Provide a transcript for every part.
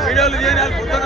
వీడియోలు చేయాలి పొద్దున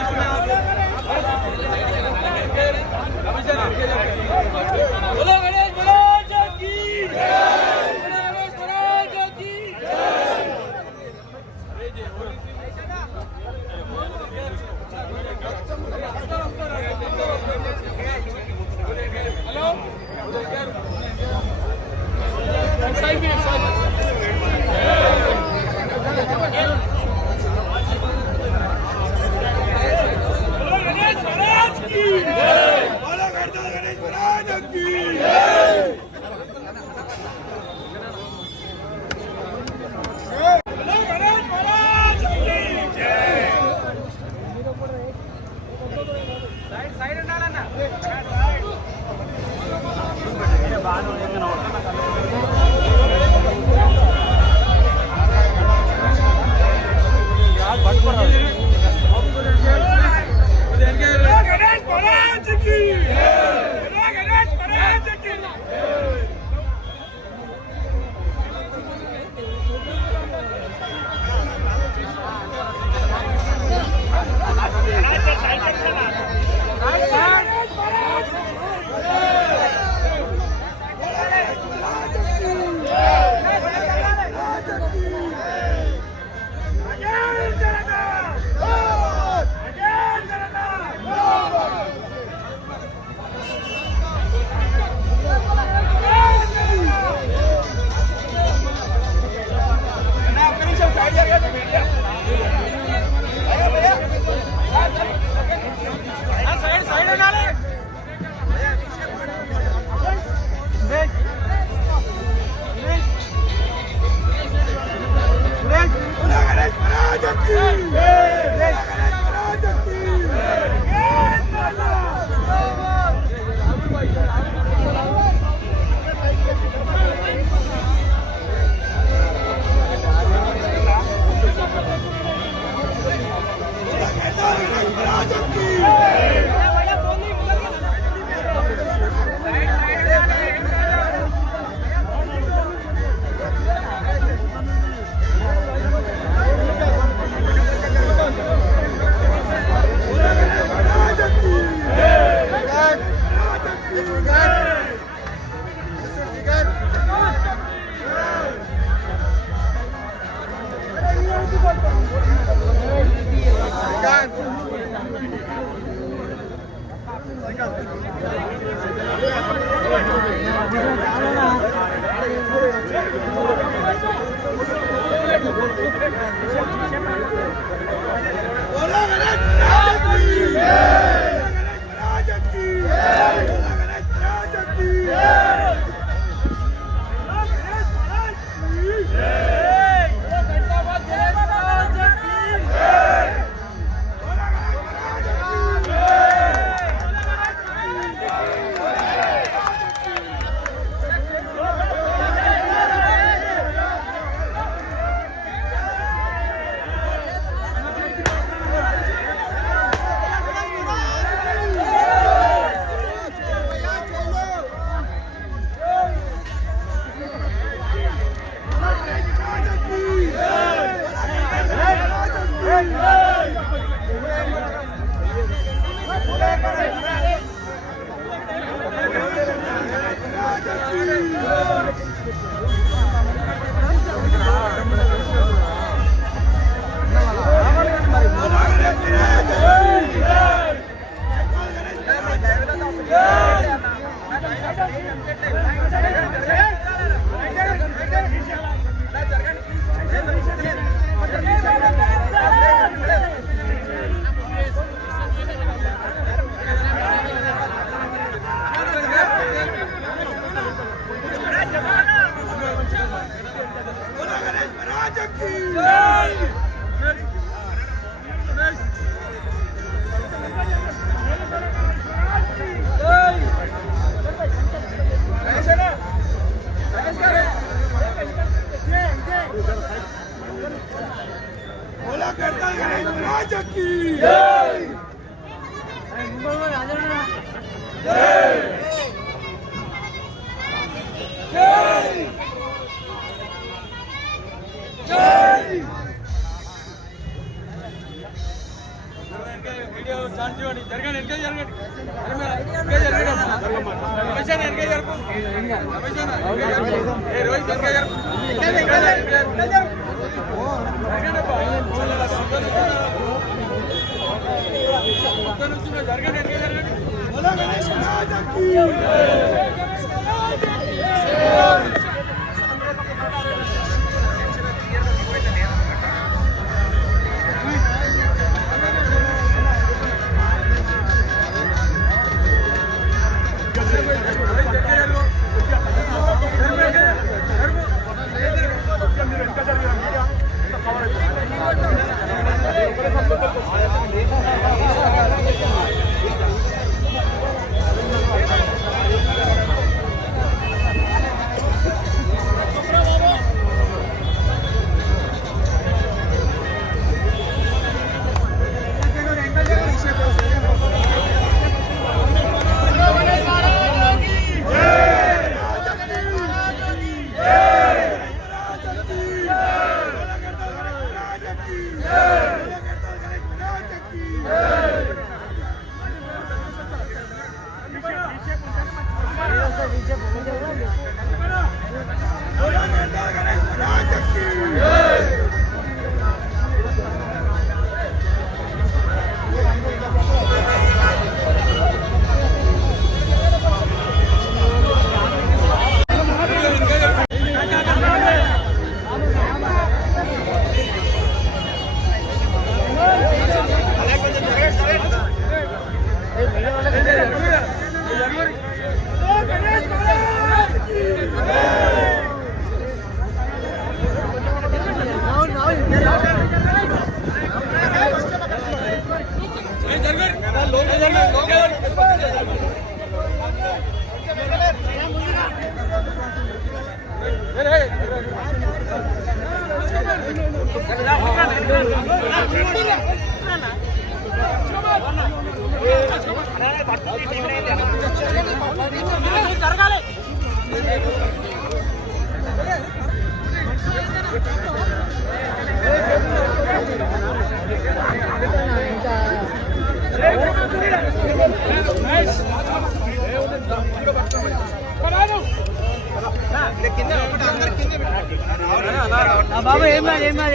బాబు ఏం ఉండండి.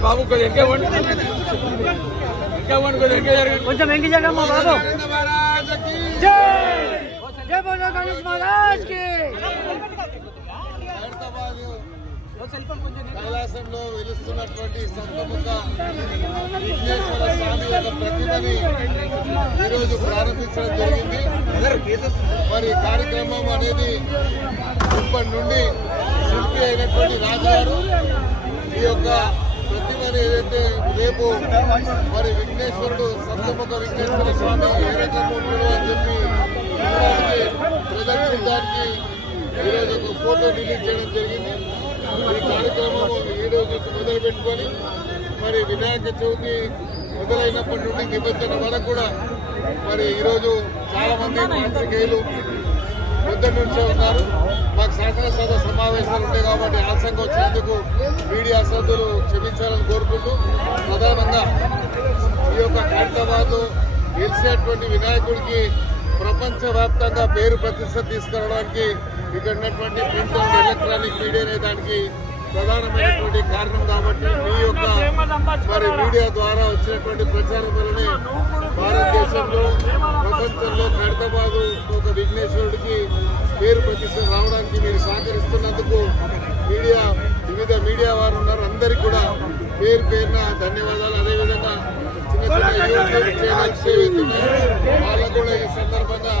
బాబు కొంచెం ఎంకి జరగమ్మా బాబు. జై బోలో గణేష్ మహారాజ్ కి. కైలాసంలో వెలుస్తున్నటువంటి సంతముఖ విఘ్నేశ్వర స్వామి యొక్క ప్రతిమని ఈరోజు ప్రారంభించడం జరిగింది. మరి కార్యక్రమం అనేది ఇప్పటి నుండి శిల్పి అయినటువంటి రాజాగారు ఈ యొక్క ప్రతిమని ఏదైతే రేపు మరి విఘ్నేశ్వరుడు సంతముఖ విఘ్నేశ్వర స్వామి ఏ రకంగా ఉంటాడు అని చెప్పి ప్రదర్శించడానికి ఈరోజు ఒక ఫోటో రిలీజ్ చేయడం జరిగింది. ఈ కార్యక్రమం ఈ రోజు మొదలు పెట్టుకొని మరి వినాయక చవితి మొదలైనప్పటి నుండి నిమజ్జన వరకు కూడా మరి ఈరోజు చాలా మంది పాత్రికేయులు పొద్దున్న నుంచే ఉన్నారు. మాకు శాసనసభ సమావేశాలు ఉంటాయి కాబట్టి ఆలస్యంగా వచ్చినందుకు మీడియా సభ్యులు క్షమించాలని కోరుకుంటూ ప్రధానంగా ఈ యొక్క హైదరాబాద్లో గెలిచేటువంటి వినాయకుడికి ప్రపంచవ్యాప్తంగా పేరు ప్రతిష్ట తీసుకురావడానికి ఇక్కడ ఉన్నటువంటి ప్రింట్ అండ్ ఎలక్ట్రానిక్ మీడియా అనే దానికి ప్రధానమైనటువంటి కారణం కాబట్టి మీ యొక్క మరి మీడియా ద్వారా వచ్చినటువంటి ప్రచారం వల్లనే భారతదేశంలో ప్రపంచంలో హైదరాబాదు ఒక విఘ్నేశ్వరుడికి పేరు ప్రతిష్ట రావడానికి మీరు సహకరిస్తున్నందుకు వివిధ మీడియా వారు ఉన్నారు. అందరికీ కూడా పేరున ధన్యవాదాలు. అదేవిధంగా చిన్న యూట్యూబ్ ఛానల్స్ ఏవైతే వాళ్ళకు కూడా ఈ సందర్భంగా